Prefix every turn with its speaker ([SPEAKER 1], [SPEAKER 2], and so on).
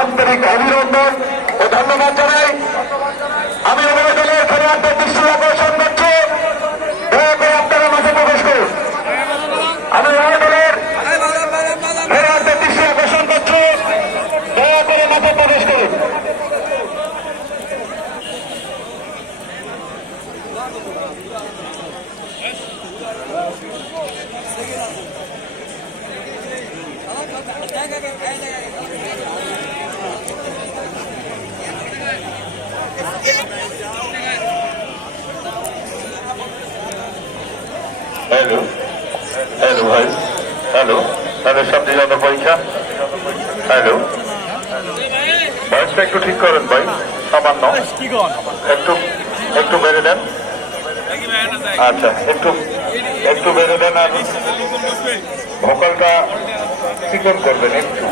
[SPEAKER 1] আন্তরিক অভিনন্দন ও ধন্যবাদ জানাই। আমি আমাদের খেলোয়াড়দের দৃষ্টি আকর্ষণ করছি। করে আপনারা মাঝে প্রবেশ করুন। আমি দলের খেলোয়াড়দের দৃষ্টি আকর্ষণ করছি। দয়া করে মাঝে প্রবেশ করুন। হ্যালো হ্যালো ভাই হ্যালো হ্যালো সবজি যাদের পরীক্ষা হ্যালো বয়সটা একটু ঠিক করেন ভাই, সামান্য। একটু একটু বেড়ে দেন। আচ্ছা একটু একটু বেড়ে দেন আর ভোকালটা চিকন করবেন একটু।